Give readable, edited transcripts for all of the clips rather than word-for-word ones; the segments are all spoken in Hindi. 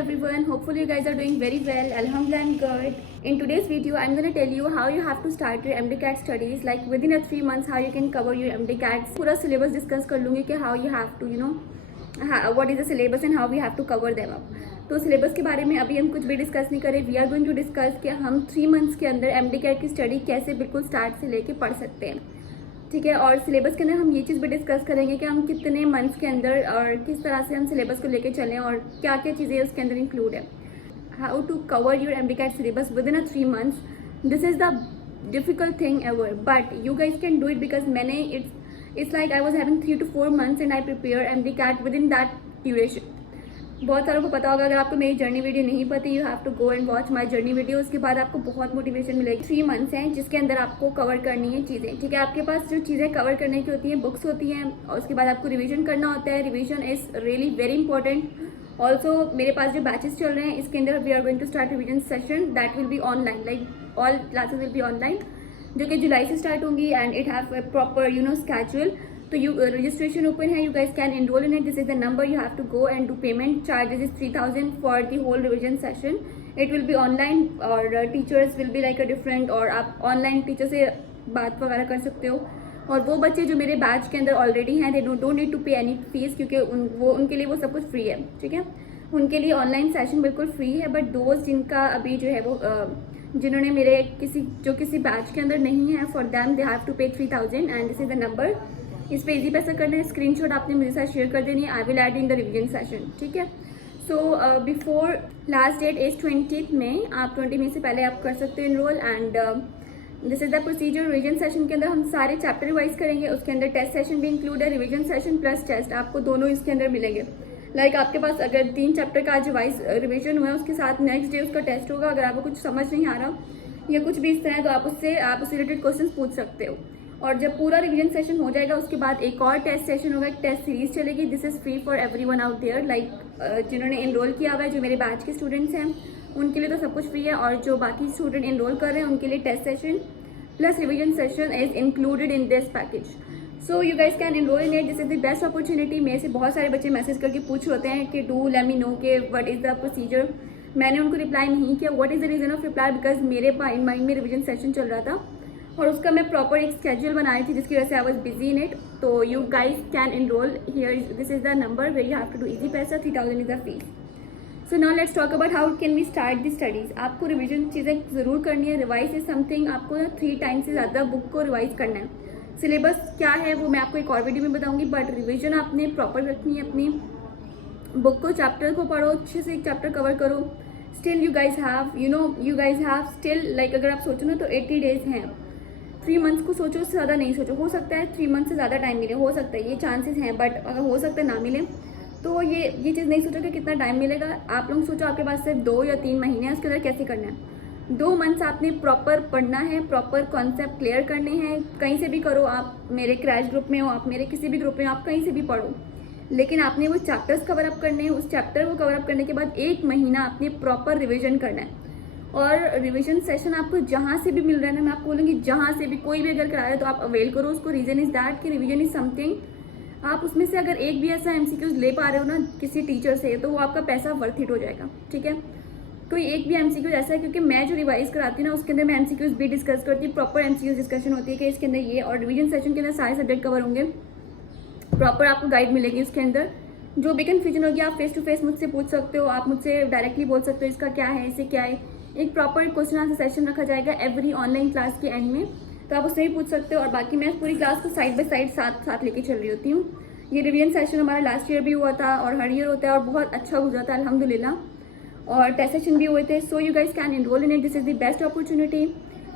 everyone, hopefully you guys are doing very well. Alhamdulillah, I'm good. In today's video I'm going to tell you how you have to start your MDCAT studies, like within a 3 months how you can cover your MDCAT. पूरा syllabus discuss कर लूँगी कि how you have to what is the syllabus and how we have to cover them up. तो syllabus के बारे में अभी हम कुछ भी डिस्कस नहीं करें. We are going to discuss कि हम 3 months के अंदर MDCAT की स्टडी कैसे बिल्कुल स्टार्ट से लेके पढ़ सकते हैं, ठीक है. और सिलेबस के अंदर हम ये चीज़ भी डिस्कस करेंगे कि हम कितने मंथ्स के अंदर और किस तरह से हम सिलेबस को लेके चलें और क्या क्या चीज़ें उसके अंदर इंक्लूड है. How to cover your MDCAT syllabus within 3 months. This is the difficult thing ever, but you guys can do it because मैंने it's like I was having 3 to 4 months and I prepare MDCAT within that duration. बहुत सारों को पता होगा. अगर आपको मेरी जर्नी वीडियो नहीं पती, you have to go and watch my journey video. उसके बाद आपको बहुत मोटिवेशन मिलेगी. 3 months हैं जिसके अंदर आपको कवर करनी है चीज़ें, ठीक है. आपके पास जो चीज़ें कवर करने की होती हैं, बुक्स होती हैं, और उसके बाद आपको रिवीजन करना होता है. Revision is really very important. Also मेरे पास जो बैचेस चल रहे हैं इसके अंदर we are going to start revision session that will be online, like all classes will be online, जो कि जुलाई से स्टार्ट होंगी and it have proper schedule. तो you registration open है, you guys can enroll in it. This is the number you have to go and do payment. Charges is 3,000 for the whole revision session. It will be online और teachers will be like a different, और आप online टीचर से बात वगैरह कर सकते हो. और वो बच्चे जो मेरे बैच के अंदर ऑलरेडी हैं they don't need to pay any fees, क्योंकि उनके लिए वो सब कुछ फ्री है, ठीक है. उनके लिए ऑनलाइन सेशन बिल्कुल फ्री है. बट दोस्त जिनका अभी जो है वो जिन्होंने मेरे किसी बैच के अंदर नहीं है, for them they have to pay 3,000 and this is the number. इस पर इजी पैसा करना है. स्क्रीनशॉट आपने मेरे साथ शेयर कर देनी है. I will add in the revision session, ठीक है. So before last date is 20th में, आप 20 मई से पहले आप कर सकते हो enrol. And this is the procedure. Revision session के अंदर हम सारे चैप्टर रिवाइज करेंगे. उसके अंदर टेस्ट सेशन भी इंक्लूड है. रिवीजन सेशन प्लस टेस्ट आपको दोनों इसके अंदर मिलेंगे. लाइक आपके पास अगर 3 चैप्टर का आज रिविजन हुआ है, उसके साथ नेक्स्ट डे उसका टेस्ट होगा. अगर आपको कुछ समझ नहीं आ रहा या कुछ भी इस तरह है तो आप उससे रिलेटेड क्वेश्चन पूछ सकते हो. और जब पूरा रिवीजन सेशन हो जाएगा उसके बाद एक और टेस्ट सेशन होगा, एक टेस्ट सीरीज चलेगी. This is free for everyone out there, like जिन्होंने इनरोल किया हुआ है, जो मेरे बैच के स्टूडेंट्स हैं उनके लिए तो सब कुछ फ्री है. और जो बाकी स्टूडेंट इनरोल कर रहे हैं उनके लिए test session plus revision session is included in this package. So you guys can enrol in it. This is the best opportunity. मेरे से बहुत सारे बच्चे मैसेज करके पूछ होते हैं कि डू लेट मी नो के व्हाट इज द प्रोसीजर. मैंने उनको रिप्लाई नहीं किया. What is the reason of reply? Because मेरे माइंड में रिवीजन सेशन चल रहा था और उसका मैं प्रॉपर एक स्केड्यूल बनाई थी, जिसकी वजह से I was busy in it. तो you guys can enrol here. This is the number where you have to do Easypaisa. 3,000 is the fees. So now let's talk about how can we start the studies. आपको रिवीजन चीज़ें ज़रूर करनी है. Revise is something. आपको 3 टाइम्स से ज़्यादा बुक को रिवाइज करना है. सिलेबस क्या है वो मैं आपको एक और वीडियो में बताऊंगी, बट रिवीजन आपने प्रॉपर रखनी है. अपनी बुक को, चैप्टर को पढ़ो, अच्छे से एक चैप्टर कवर करो. Still you guys have still like अगर आप सोचो ना तो 80 days हैं. 3 months को सोचो, उससे ज़्यादा नहीं सोचो. हो सकता है 3 months से ज़्यादा टाइम मिले, हो सकता है, ये चांसेस हैं. बट अगर हो सकता है ना मिले तो ये चीज़ नहीं सोचो कि कितना टाइम मिलेगा. आप लोग सोचो आपके पास सिर्फ 2 या 3 महीने हैं, उसके अंदर कैसे करना है. 2 months आपने प्रॉपर पढ़ना है, प्रॉपर कॉन्सेप्ट क्लियर करने हैं. कहीं से भी करो, आप मेरे क्रैश ग्रुप में हो, आप मेरे किसी भी ग्रुप में हो, आप कहीं से भी पढ़ो, लेकिन आपने वो चैप्टर्स कवर अप करने हैं. उस चैप्टर को कवर अप करने के बाद 1 महीना आपने प्रॉपर रिविजन करना है. और रिवीजन सेशन आपको जहाँ से भी मिल रहा है ना, मैं आपको बोलूँगी जहाँ से भी कोई भी अगर करा रहा है तो आप अवेल करो उसको. रीजन इज दैट कि रिवीजन इज समथिंग. आप उसमें से अगर एक भी ऐसा MCQs ले पा रहे हो ना किसी टीचर से, तो वो आपका पैसा वर्थ इट हो जाएगा, ठीक है. कोई एक भी MCQ ऐसा है, क्योंकि मैं जो रिवाइज कराती हूँ ना उसके अंदर मैं MCQs भी डिस्कस करती हूँ. प्रॉपर MCQs डिस्कशन होती है कि इसके अंदर ये, और रिवीजन सेशन के अंदर सारे सब्जेक्ट कवर होंगे. प्रॉपर आपको गाइड मिलेगी उसके अंदर. जो भी कन्फ्यूजन होगी आप फेस टू फेस मुझसे पूछ सकते हो. आप मुझसे डायरेक्टली बोल सकते हो इसका क्या है, इससे क्या है. एक प्रॉपर क्वेश्चन आंसर सेशन रखा जाएगा एवरी ऑनलाइन क्लास के एंड में, तो आप उससे भी पूछ सकते हो. और बाकी मैं पूरी क्लास को साइड बाय साइड साथ लेके चल रही होती हूँ. ये रिवीजन सेशन हमारा लास्ट ईयर भी हुआ था और हर ईयर होता है और बहुत अच्छा गुजरा था अल्हम्दुलिल्लाह. और टेस्ट सेशन भी हुए थे. So you guys can enrol in it. This is the best opportunity.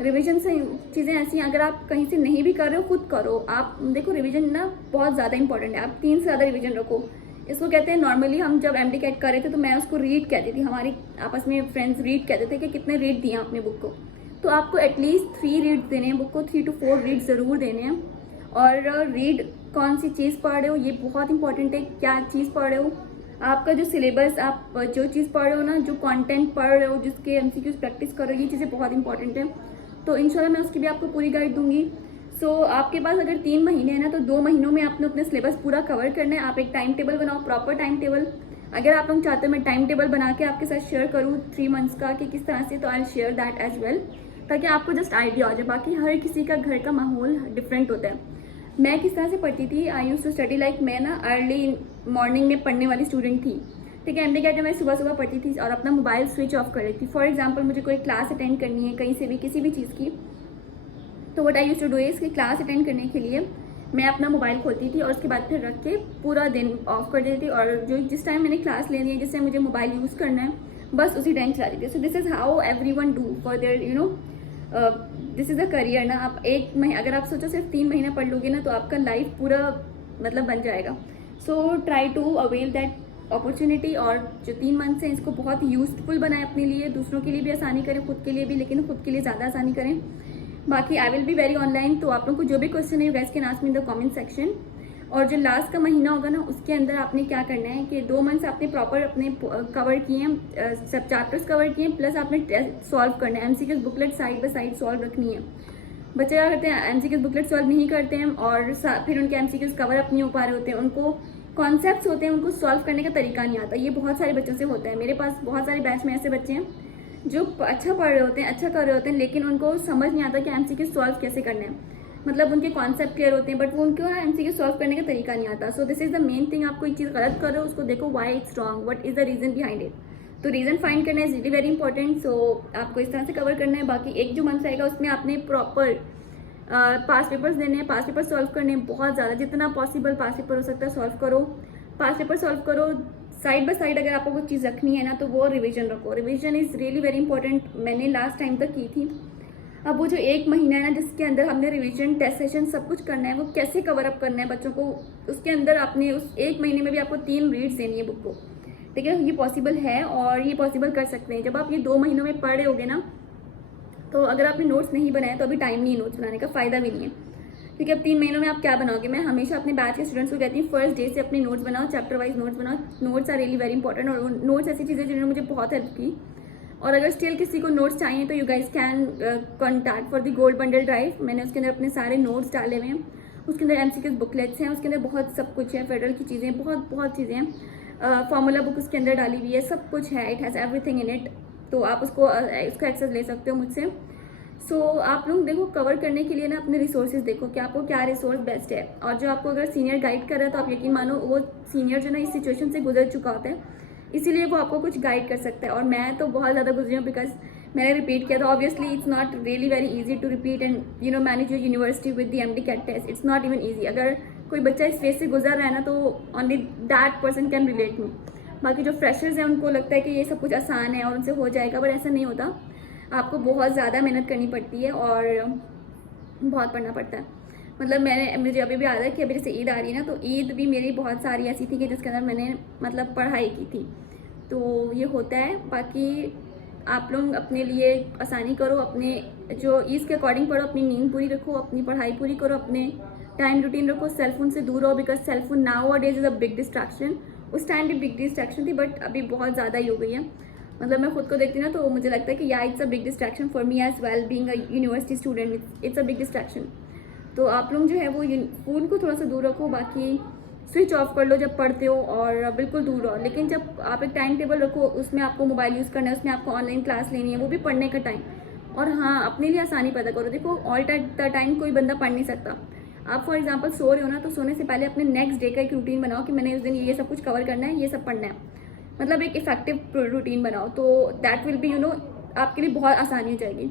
Revision से चीज़ें ऐसी हैं, अगर आप कहीं से नहीं भी कर रहे हो खुद करो. आप देखो रिवीजन ना बहुत ज़्यादा इंपॉर्टेंट है. आप 3 से ज़्यादा रिवीजन रखो. इसको कहते हैं, नॉर्मली हम जब MDCAT कर रहे थे तो मैं उसको रीड कहती थी. हमारी आपस में फ्रेंड्स रीड कहते थे कि कितने रीड दिए आपने बुक को. तो आपको एटलीस्ट 3 रीड देने हैं बुक को. 3 to 4 रीड ज़रूर देने हैं. और रीड कौन सी चीज़ पढ़ रहे हो ये बहुत इंपॉर्टेंट है. क्या चीज़ पढ़ रहे हो, आपका जो सिलेबस, आप जो चीज़ पढ़ रहे हो ना, जो कंटेंट पढ़ रहे हो, जिसके MCQs प्रैक्टिस कर रहे हो, ये चीज़ें बहुत इंपॉर्टेंट है. तो इंशाल्लाह मैं उसकी भी आपको पूरी गाइड दूंगी. सो आपके पास अगर 3 महीने हैं ना, तो 2 महीनों में आपने अपने सिलेबस पूरा कवर करना है. आप एक टाइम टेबल बनाओ, प्रॉपर टाइम टेबल. अगर आप लोग चाहते हो मैं टाइम टेबल बना के आपके साथ शेयर करूँ 3 मंथ्स का कि किस तरह से, तो I share that as well, ताकि आपको जस्ट आइडिया हो जाए। बाकी हर किसी का घर का माहौल डिफरेंट होता है। मैं किस तरह से पढ़ती थी, आई यूज टू स्टडी लाइक, मैं ना अर्ली मॉर्निंग में पढ़ने वाली स्टूडेंट थी, ठीक है। MD कैट में मैं सुबह सुबह पढ़ती थी और अपना मोबाइल स्विच ऑफ कर लेती थी। फॉर एग्जाम्पल मुझे कोई क्लास अटेंड करनी है कहीं से भी, किसी भी चीज़ की, तो what I use to do is कि क्लास अटेंड करने के लिए मैं अपना मोबाइल खोलती थी और उसके बाद फिर रख के पूरा दिन ऑफ कर देती थी, और जो जिस टाइम मैंने क्लास लेनी है, जिससे मुझे मोबाइल यूज़ करना है, बस उसी टाइम चला देती थी। So this is how every one do for their this is a career ना। आप एक महीने, अगर आप सोचो सिर्फ 3 महीना पढ़ लोगे ना, तो आपका लाइफ पूरा मतलब बन जाएगा। So try to avail that opportunity, और जो 3 मंथ है इसको बहुत यूजफुल बनाए अपने लिए, दूसरों के लिए भी आसानी करें, खुद के लिए भी, लेकिन खुद के लिए ज़्यादा आसानी करें। बाकी I will be very online, तो आप लोग को जो भी क्वेश्चन है you guys can ask me in the comment section. और जो लास्ट का महीना होगा ना, उसके अंदर आपने क्या करना है कि 2 मंथ्स आपने प्रॉपर अपने कवर किए हैं, सब चैप्टर्स कवर किए हैं, प्लस आपने टेस्ट सॉल्व करना है। MCQ booklet side by side solve रखनी है। बच्चे क्या करते हैं, MCQ बुकलेट सॉल्व नहीं करते हैं और फिर उनके MCQ कवर अप नहीं हो पा रहे होते हैं, उनको कॉन्सेप्ट्स होते हैं, उनको सॉल्व करने का तरीका नहीं आता। ये बहुत सारे बच्चों से होता है। मेरे पास बहुत सारे बैच में ऐसे बच्चे हैं जो अच्छा पढ़ रहे होते हैं, अच्छा कर रहे होते हैं, लेकिन उनको समझ नहीं आता कि MCQ सॉल्व कैसे करने हैं। मतलब उनके कॉन्सेप्ट क्लियर होते हैं, बट वो उनको MCQ सॉल्व करने का तरीका नहीं आता। So this is the main thing. आप कोई चीज़ गलत कर रहे हो, उसको देखो why it's wrong, what is the reason behind it. तो रीजन फाइंड करना is really very important. So आपको इस तरह से कवर करना है। बाकी एक जो मंथ रहेगा उसमें आपने प्रॉपर पास पेपर्स देने हैं, पास पेपर सॉल्व करने हैं, बहुत ज़्यादा, जितना पॉसिबल पास पेपर हो सकता है सॉल्व करो, पास पेपर सॉल्व करो। साइड बाय साइड अगर आपको कुछ चीज़ रखनी है ना, तो वो रिवीजन रखो। Revision is really very important. मैंने लास्ट टाइम तक की थी। अब वो जो 1 महीना है ना, जिसके अंदर हमने रिवीजन, टेस्ट सेशन सब कुछ करना है, वो कैसे कवर अप करना है बच्चों को, उसके अंदर आपने उस 1 महीने में भी आपको 3 रीड्स देनी है बुक को, ठीक है। ये पॉसिबल है और ये पॉसिबल कर सकते हैं। जब आप ये 2 महीनों में पढ़ रहे होगे ना, तो अगर आपने नोट्स नहीं बनाए तो अभी टाइम नहीं है नोट्स बनाने का, फ़ायदा भी नहीं है, क्योंकि अब 3 महीनों में आप क्या बनाओगे। मैं हमेशा अपने बैच के स्टूडेंट्स को कहती हूँ, फर्स्ट डे से अपने नोट्स बनाओ, चैप्टर वाइज नोट्स बनाओ। Notes are really very important, और नोट्स ऐसी चीज़ें जिन्होंने मुझे बहुत हेल्प की। और अगर स्टिल किसी को नोट्स चाहिए तो you guys can contact for the gold bundle drive. मैंने उसके अंदर अपने सारे नोट्स डाले हुए हैं, उसके अंदर MCQ बुकलेट्स हैं, उसके अंदर बहुत सब कुछ है, फेडरल की चीज़ें, बहुत बहुत चीज़ें हैं। फार्मूला बुक उसके अंदर डाली हुई है, सब कुछ है, it has everything in it. तो आप उसको उसका एक्सेस ले सकते हो मुझसे। सो आप लोग देखो, कवर करने के लिए ना अपने रिसोर्सेज देखो कि आपको क्या रिसोर्स बेस्ट है। और जो आपको अगर सीनियर गाइड कर रहा है, तो आप यकीन मानो वो सीनियर जो ना इस सिचुएशन से गुजर चुका होता है, इसीलिए वो आपको कुछ गाइड कर सकता है। और मैं तो बहुत ज़्यादा गुजरी हूँ, बिकॉज मैंने रिपीट किया था। Obviously it's not really very easy to repeat and manage your university with the MD CAT test. It's not even easy. अगर कोई बच्चा इस फेज से गुजर रहा है ना, तो only that person can relate me. बाकी जो फ्रेशर्स हैं उनको लगता है कि ये सब कुछ आसान है और उनसे हो जाएगा, बट ऐसा नहीं होता। आपको बहुत ज़्यादा मेहनत करनी पड़ती है और बहुत पढ़ना पड़ता है। मतलब मुझे अभी भी याद है कि अभी जैसे ईद आ रही है ना, तो ईद भी मेरी बहुत सारी ऐसी थी कि जिसके अंदर मैंने मतलब पढ़ाई की थी। तो ये होता है। बाकी आप लोग अपने लिए आसानी करो, अपने जो ईद के अकॉर्डिंग पढ़ो, अपनी नींद पूरी रखो, अपनी पढ़ाई पूरी करो, अपने टाइम रूटीन रखो, सेलफोन से दूर रहो, because cellphone now a days is a big distraction. उस टाइम भी बिग डिस्ट्रैक्शन थी, बट अभी बहुत ज़्यादा ही हो गई है। मतलब मैं खुद को देखती हूँ ना, तो मुझे लगता है कि या it's a big distraction for me as well, being a university student, it's a big distraction. तो आप लोग जो है वो फ़ोन को थोड़ा सा दूर रखो, बाकी स्विच ऑफ कर लो जब पढ़ते हो, और बिल्कुल दूर रहो। लेकिन जब आप एक टाइम टेबल रखो, उसमें आपको मोबाइल यूज़ करना है, उसमें आपको ऑनलाइन क्लास लेनी है, वो भी पढ़ने का टाइम। और हाँ, अपने लिए आसानी पैदा करो। देखो, ऑल द टाइम कोई बंदा पढ़ नहीं सकता। आप फॉर एग्जाम्पल सो रहे हो ना, तो सोने से पहले अपने नेक्स्ट डे का एक रूटीन बनाओ कि मैंने उस दिन ये सब कुछ कवर करना है, ये सब पढ़ना है। मतलब एक इफेक्टिव रूटीन बनाओ, तो दैट विल बी आपके लिए बहुत आसानी हो जाएगी।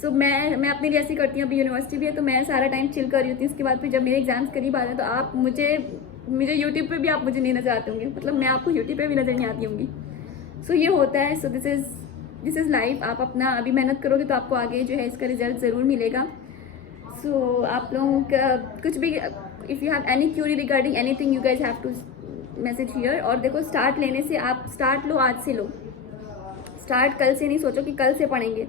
सो मैं अपने लिए ऐसी करती हूँ। अभी यूनिवर्सिटी भी है, तो मैं सारा टाइम चिल कर रही होती हूँ। उसके बाद फिर जब मेरे एग्जाम्स करीब आ रहे हैं, तो आप मुझे यूट्यूब पे भी आप मुझे नहीं नजर आते होंगे, मतलब मैं आपको यूट्यूब पे भी नजर नहीं आती होंगी। सो ये होता है। So this is life. आप अपना अभी मेहनत करोगे तो आपको आगे जो है इसका रिजल्ट ज़रूर मिलेगा। सो आप लोगों का कुछ भी, if you have any query regarding anything, you guys have to message here. और देखो, स्टार्ट लेने से आप स्टार्ट लो, आज से लो स्टार्ट। कल से नहीं सोचो कि कल से पढ़ेंगे,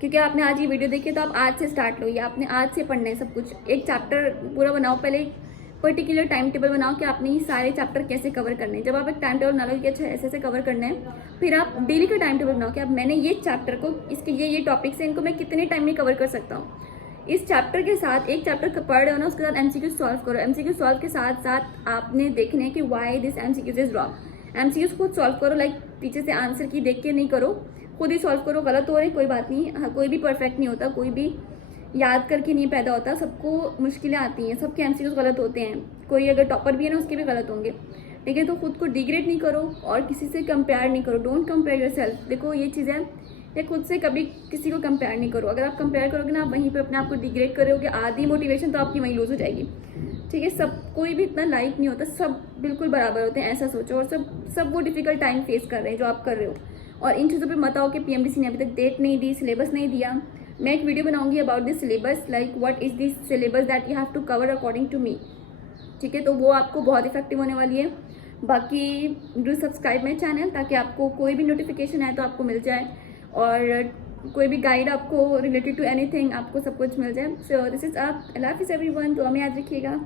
क्योंकि आपने आज ये वीडियो देखी, तो आप आज से स्टार्ट लो। ये आपने आज से पढ़ना है सब कुछ। एक चैप्टर पूरा बनाओ, पहले एक पर्टिकुलर टाइम टेबल बनाओ कि आपने ये सारे चैप्टर कैसे कवर करने हैं। जब आप एक टाइम टेबल बना लो कि अच्छा ऐसे कवर करना है, फिर आप डेली का टाइम टेबल बनाओ कि अब मैंने ये चैप्टर को, इसके ये टॉपिक्स हैं, इनको मैं कितने टाइम में कवर कर सकता हूँ। इस चैप्टर के साथ, एक चैप्टर पढ़ रहे हो ना, उसके साथ MCQ सॉल्व करो। MCQ सॉल्व के साथ साथ आपने देखना है कि why this MCQ is wrong. MCQs खुद सॉल्व करो, लाइक पीछे से आंसर की देख के नहीं करो, खुद ही सॉल्व करो। गलत हो रहे कोई बात नहीं, हाँ, कोई भी परफेक्ट नहीं होता, कोई भी याद करके नहीं पैदा होता, सबको मुश्किलें आती हैं, सबके एमसीक्यूज गलत होते हैं। कोई अगर टॉपर भी है ना उसके भी गलत होंगे, ठीक है। तो खुद को डिग्रेड नहीं करो और किसी से कंपेयर नहीं करो। Don't compare yourself. देखो ये चीज़ें, ये खुद से कभी किसी को कंपेयर नहीं करो। अगर आप कंपेयर करोगे ना, आप वहीं पे अपने आप को डिग्रेड करोगे, आधी मोटिवेशन तो आपकी वहीं लूज हो जाएगी, ठीक है। सब कोई भी इतना लाइक नहीं होता, सब बिल्कुल बराबर होते हैं, ऐसा सोचो। और सब वो डिफिकल्ट टाइम फेस कर रहे हैं जो आप कर रहे हो। और इन चीज़ों पे मत आओ कि पीएमडीसी ने अभी तक डेट नहीं दी, सिलेबस नहीं दिया। मैं एक वीडियो बनाऊंगी about this syllabus, like what is this syllabus that you have to cover according to me, ठीक है। तो वो आपको बहुत इफेक्टिव होने वाली है। बाकी डू सब्सक्राइब माई चैनल ताकि आपको कोई भी नोटिफिकेशन आए तो आपको मिल जाए, और कोई भी गाइड आपको रिलेटेड टू एनीथिंग आपको सब कुछ मिल जाए। सो दिस इज अल्लाह हाफिज़ एवरीवन। तो हमें याद रखिएगा।